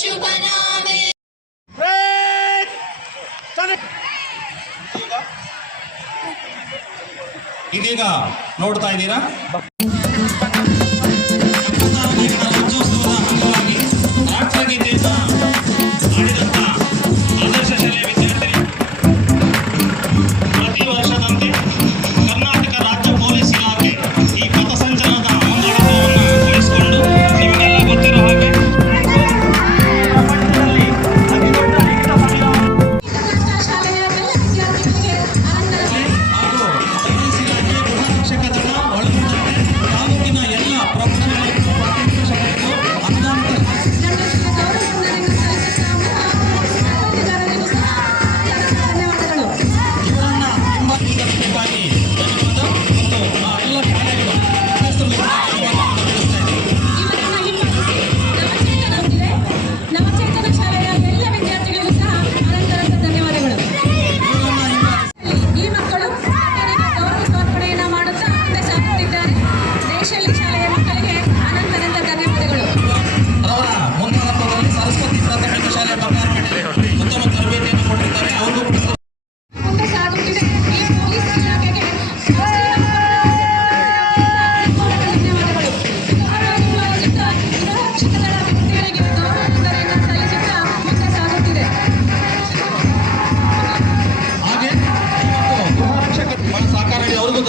ಶುಭ ನಾಮೇ. ಇದೀಗ ನೋಡ್ತಾ ಇದ್ದೀರಾ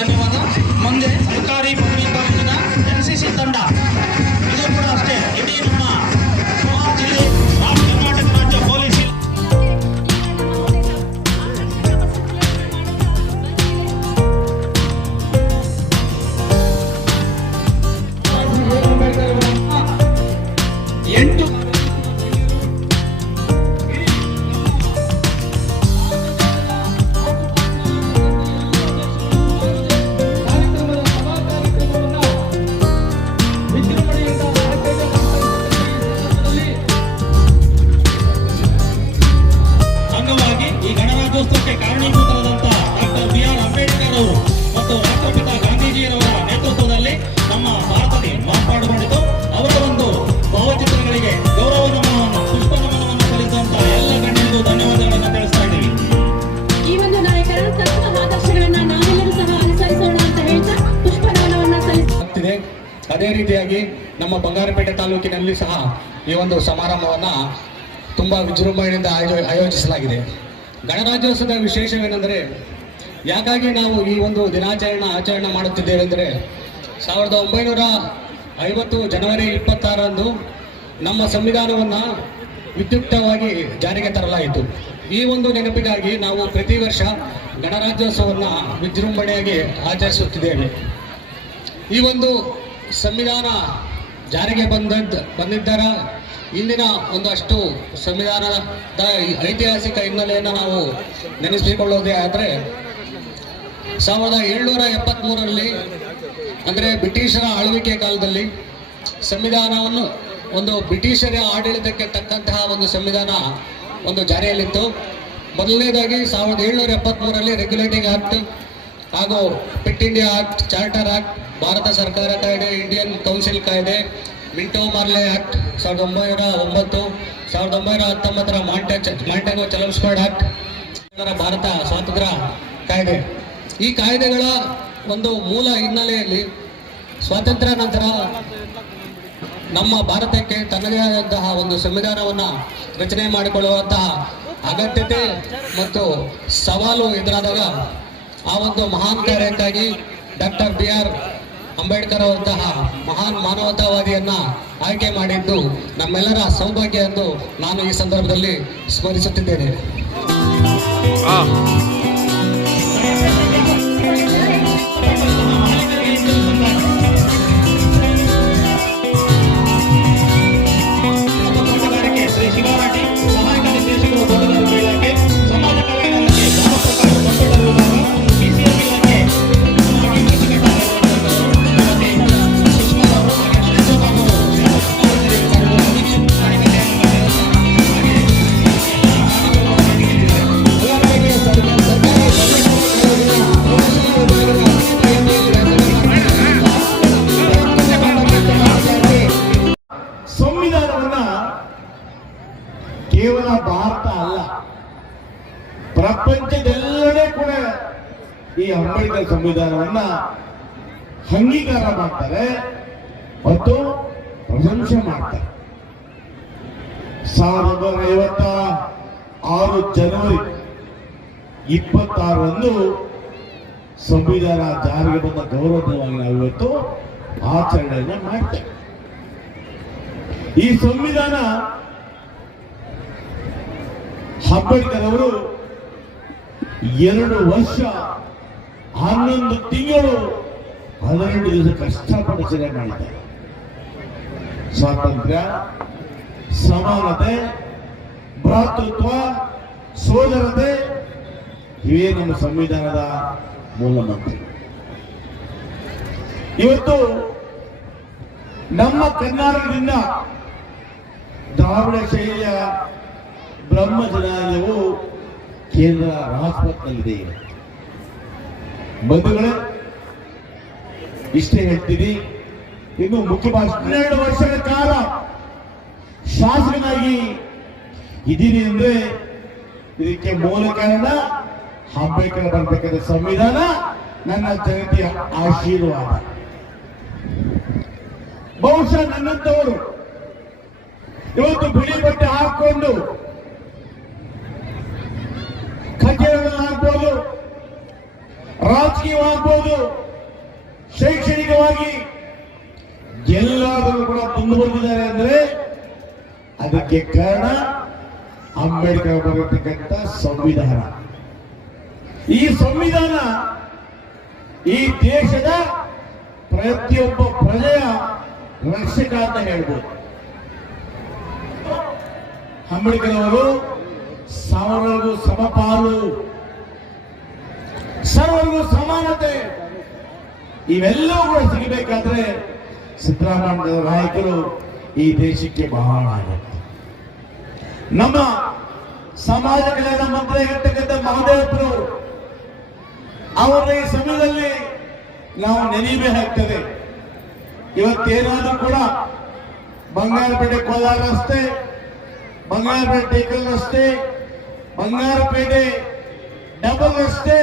ಧನ್ಯವಾದ. ಮುಂದೆ ಸರ್ಕಾರಿ ಪದವಿ ಕಾಲೇಜಿನ NCC ತಂಡ, ಇದು ಕೂಡ ಅಷ್ಟೇ ಇಡೀ ನಮ್ಮ ಕೋಲಾರ ಜಿಲ್ಲೆ ಕರ್ನಾಟಕ ರಾಜ್ಯ ಪೊಲೀಸ್ ಎಂಟು ಕಾರಣೀಭೂತರಾದಂಥ ಡಾಕ್ಟರ್ BR ಅಂಬೇಡ್ಕರ್ ಅವರು ಮತ್ತು ರಾಷ್ಟ್ರಪಿತ ಗಾಂಧೀಜಿಯವರ ನೇತೃತ್ವದಲ್ಲಿ ನಮ್ಮ ಭಾರತದಲ್ಲಿ ಮಾರ್ಪಾಡು ಮಾಡಿದ್ದು ಅವರ ಒಂದು ಭಾವಚಿತ್ರಗಳಿಗೆ ಗೌರವ ನಮನವನ್ನು ಪುಷ್ಪ ನಮನವನ್ನು ಸಲ್ಲಿಸಿದಂತ ಎಲ್ಲ ಗಣ್ಯರಿಗೂ ಧನ್ಯವಾದಗಳನ್ನು ತಿಳಿಸ್ತಾ ಇದ್ದೀವಿ. ಈ ಒಂದು ನಾಯಕರ ತತ್ವ ಆದರ್ಶಗಳನ್ನು ನಾವೆಲ್ಲರೂ ಸಹ ಅನುಸರಿಸೋಣ ಅಂತ ಹೇಳ್ತಾ ಪುಷ್ಪ ನಮನವನ್ನು ಸಲ್ಲಿಸುತ್ತಿದೆ. ಅದೇ ರೀತಿಯಾಗಿ ನಮ್ಮ ಬಂಗಾರಪೇಟೆ ತಾಲೂಕಿನಲ್ಲಿ ಸಹ ಈ ಒಂದು ಸಮಾರಂಭವನ್ನು ತುಂಬಾ ವಿಜೃಂಭಣೆಯಿಂದ ಆಯೋಜಿಸಲಾಗಿದೆ. ಗಣರಾಜ್ಯೋತ್ಸವದ ವಿಶೇಷವೇನೆಂದರೆ, ಯಾಕಾಗಿ ನಾವು ಈ ಒಂದು ಆಚರಣೆ ಮಾಡುತ್ತಿದ್ದೇವೆ ಅಂದರೆ 1950 ಜನವರಿ 26ರಂದು ನಮ್ಮ ಸಂವಿಧಾನವನ್ನು ವಿದ್ಯುಕ್ತವಾಗಿ ಜಾರಿಗೆ ತರಲಾಯಿತು. ಈ ಒಂದು ನೆನಪಿಗಾಗಿ ನಾವು ಪ್ರತಿ ವರ್ಷ ಗಣರಾಜ್ಯೋತ್ಸವವನ್ನು ವಿಜೃಂಭಣೆಯಾಗಿ ಆಚರಿಸುತ್ತಿದ್ದೇವೆ. ಈ ಒಂದು ಸಂವಿಧಾನ ಜಾರಿಗೆ ಬಂದಿದ್ದರ ಇಂದಿನ ಒಂದಷ್ಟು ಸಂವಿಧಾನದ ಐತಿಹಾಸಿಕ ಹಿನ್ನೆಲೆಯನ್ನು ನಾವು ನೆನೆಸಿಕೊಳ್ಳೋದೇ ಆದರೆ 1773ರಲ್ಲಿ ಅಂದರೆ ಬ್ರಿಟಿಷರ ಆಳ್ವಿಕೆ ಕಾಲದಲ್ಲಿ ಸಂವಿಧಾನವನ್ನು ಒಂದು ಬ್ರಿಟಿಷರ ಆಡಳಿತಕ್ಕೆ ತಕ್ಕಂತಹ ಒಂದು ಸಂವಿಧಾನ ಒಂದು ಜಾರಿಯಲ್ಲಿತ್ತು. ಮೊದಲನೇದಾಗಿ 1773ರಲ್ಲಿ ರೆಗ್ಯುಲೇಟಿಂಗ್ ಆಕ್ಟ್ ಹಾಗೂ quit India act, charter act, ಭಾರತ ಸರ್ಕಾರ ಕಾಯ್ದೆ, ಇಂಡಿಯನ್ ಕೌನ್ಸಿಲ್ ಕಾಯ್ದೆ, ಮಿಂಟೋ ಮಾರ್ಲೆ ಆಕ್ಟ್ 1909, 1919ರ ಮಾಂಟೆಗೋ ಚೆಮ್ಸ್ಫರ್ಡ್ ಆಕ್ಟ್, ಭಾರತ ಸ್ವಾತಂತ್ರ್ಯ ಕಾಯ್ದೆ. ಈ ಕಾಯ್ದೆಗಳ ಒಂದು ಮೂಲ ಹಿನ್ನೆಲೆಯಲ್ಲಿ ಸ್ವಾತಂತ್ರ್ಯ ನಂತರ ನಮ್ಮ ಭಾರತಕ್ಕೆ ತನ್ನದೇ ಆದಂತಹ ಒಂದು ಸಂವಿಧಾನವನ್ನು ರಚನೆ ಮಾಡಿಕೊಳ್ಳುವಂತಹ ಅಗತ್ಯತೆ ಮತ್ತು ಸವಾಲು ಎದುರಾದಾಗ ಆ ಒಂದು ಮಹಾನ್ ಕಾರ್ಯಕ್ಕಾಗಿ ಡಾಕ್ಟರ್ BR ಅಂಬೇಡ್ಕರ್ ಅವರಂತಹ ಮಹಾನ್ ಮಾನವತಾವಾದಿಯನ್ನ ಆಯ್ಕೆ ಮಾಡಿದ್ದು ನಮ್ಮೆಲ್ಲರ ಸೌಭಾಗ್ಯ ಎಂದು ನಾನು ಈ ಸಂದರ್ಭದಲ್ಲಿ ಸ್ಮರಿಸುತ್ತಿದ್ದೇನೆ. ಕೇವಲ ಭಾರತ ಅಲ್ಲ, ಪ್ರಪಂಚದೆಲ್ಲೆಡೆ ಕೂಡ ಈ ಅಂಬೇಡ್ಕರ್ ಸಂವಿಧಾನವನ್ನ ಅಂಗೀಕಾರ ಮಾಡ್ತಾರೆ ಮತ್ತು ಪ್ರಶಂಸೆ ಮಾಡ್ತಾರೆ. 1956 ಜನವರಿ 26ರಂದು ಸಂವಿಧಾನ ಜಾರಿಗೆ ಬಂದ ಗೌರವವಾಗಿ ನಾವು ಇವತ್ತು ಆಚರಣೆಯನ್ನ ಮಾಡ್ತೇವೆ. ಈ ಸಂವಿಧಾನ ಅಂಬೇಡ್ಕರ್ ಅವರು 2 ವರ್ಷ 11 ತಿಂಗಳು 12 ದಿವಸ ಕಷ್ಟಪಟ್ಟು ರಚನೆ ಮಾಡಿದ್ದಾರೆ. ಸ್ವಾತಂತ್ರ್ಯ, ಸಮಾನತೆ, ಭ್ರಾತೃತ್ವ, ಸೋದರತೆ ಇವೇ ನಮ್ಮ ಸಂವಿಧಾನದ ಮೂಲ ಮಂತ್ರ. ಇವತ್ತು ನಮ್ಮ ಕರ್ನಾಟಕದಿಂದ ದ್ರಾವಿಡ ಶೈಲಿಯ ಬ್ರಹ್ಮ ಜನಾಂಗವು ಕೇಂದ್ರ ರಾಜ್ಪಥ್ನಲ್ಲಿದೆ. ಬಂಧುಗಳೇ, ಇಷ್ಟೇ ಹೇಳ್ತೀನಿ. ಇನ್ನು ಮುಖ್ಯವಾಗಿ 12 ವರ್ಷಗಳ ಕಾಲ ಶಾಸಕನಾಗಿ ಇದ್ದೀನಿ ಅಂದ್ರೆ ಇದಕ್ಕೆ ಮೂಲ ಕಾರಣ ಅಂಬೇಡ್ಕರ್ ಬರಬೇಕಾದ ಸಂವಿಧಾನ, ನನ್ನ ಜನತೆಯ ಆಶೀರ್ವಾದ. ಬಹುಶಃ ನನ್ನಂತವರು ಇವತ್ತು ಬಿಳಿ ಬಟ್ಟೆ ಹಾಕೊಂಡು ಕಚೇರಿಗಳಾಗ್ಬೋದು, ರಾಜಕೀಯವಾಗ್ಬೋದು, ಶೈಕ್ಷಣಿಕವಾಗಿ ಎಲ್ಲರೂ ಕೂಡ ಮುಂದುವರೆದಿದ್ದಾರೆ ಅಂದ್ರೆ ಅದಕ್ಕೆ ಕಾರಣ ಅಂಬೇಡ್ಕರ್ ಬರತಕ್ಕಂಥ ಸಂವಿಧಾನ. ಈ ಸಂವಿಧಾನ ಈ ದೇಶದ ಪ್ರತಿಯೊಬ್ಬ ಪ್ರಜೆಯ ರಕ್ಷಕ ಅಂತ ಹೇಳ್ಬೋದು. ಅಂಬೇಡ್ಕರ್ ಅವರು ಸರ್ವರಿಗೂ ಸಮಪಾಲು, ಸರ್ವರಿಗೂ ಸಮಾನತೆ ಇವೆಲ್ಲವೂ ಕೂಡ ಸಿಗಬೇಕಾದ್ರೆ ಸಿದ್ದರಾಮಯ್ಯ ನಾಯಕರು ಈ ದೇಶಕ್ಕೆ ಬಹಳ ಆಗುತ್ತೆ. ನಮ್ಮ ಸಮಾಜ ಕಲ್ಯಾಣ ಮಂತ್ರಿ ಆಗಿರ್ತಕ್ಕಂಥ ಮಹದೇವಪ್ಪರು ಅವರ ಈ ಸಮಯದಲ್ಲಿ ನಾವು ನೆನೀಬೇಕಾಗ್ತದೆ. ಇವತ್ತೇನಾದ್ರೂ ಕೂಡ ಬಂಗಾರಪೇಟೆ ಕೋಲಾರ ರಸ್ತೆ, ಬಂಗಾರಪೇಟೆ ಟೇಕಲ್ ರಸ್ತೆ, ಬಂಗಾರಪೇಟೆ ಡಬಲ್ ರಸ್ತೆ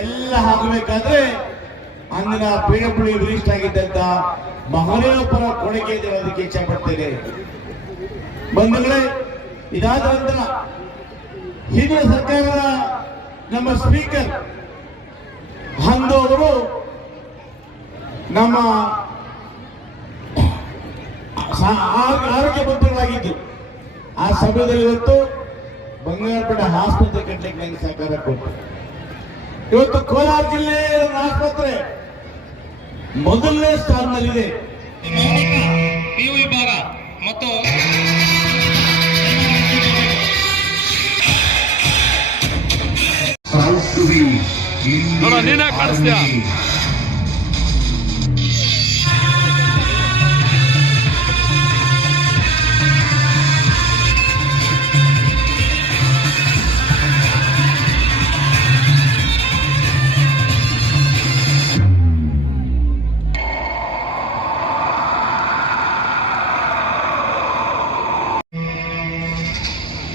ಎಲ್ಲ ಆಗಬೇಕಾದ್ರೆ ಅಂದಿನ ಪೀಡಬ್ಲ್ಯೂ ಮಿನಿಸ್ಟರ್ ಆಗಿದ್ದಂತ ಮಹದೇವಪ್ಪರ ಕೊಡುಗೆ ಅದಕ್ಕೆ ಇಚ್ಛೆ ಪಡ್ತೇನೆ. ಬಂಧುಗಳೇ, ಇದಾದ ನಂತರ ಹಿಂದಿನ ಸರ್ಕಾರದ ನಮ್ಮ ಸ್ಪೀಕರ್ ಅಂದು ಅವರು ನಮ್ಮ ಆರೋಗ್ಯ ಮಂತ್ರಿಗಳಾಗಿದ್ದು ಆ ಸಮಯದಲ್ಲಿ ಇವತ್ತು ಬಂಗಾರಪೇಟೆ ಆಸ್ಪತ್ರೆ ಕಟ್ಟಲಿಕ್ಕೆ ನನಗೆ ಸಹಕಾರ ಕೊಟ್ಟು ಇವತ್ತು ಕೋಲಾರ ಜಿಲ್ಲೆಯ ಆಸ್ಪತ್ರೆ ಮೊದಲನೇ ಸ್ಥಾನದಲ್ಲಿದೆ. ಪಿಯು ವಿಭಾಗ ಮತ್ತು ನೀನೇ ಕಾಣಿಸ್ತೀಯ.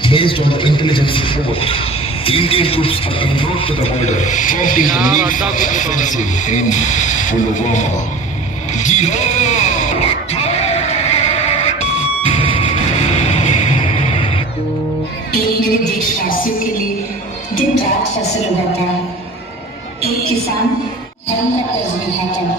Based on the intelligence report, Indian troops are en route to the border, prompting the need for offensive in Pulwama. एक मेरे देशवासियों के लिए दिन रात फसल उगाता है, एक किसान धर्म का कर्ज भी खाता है।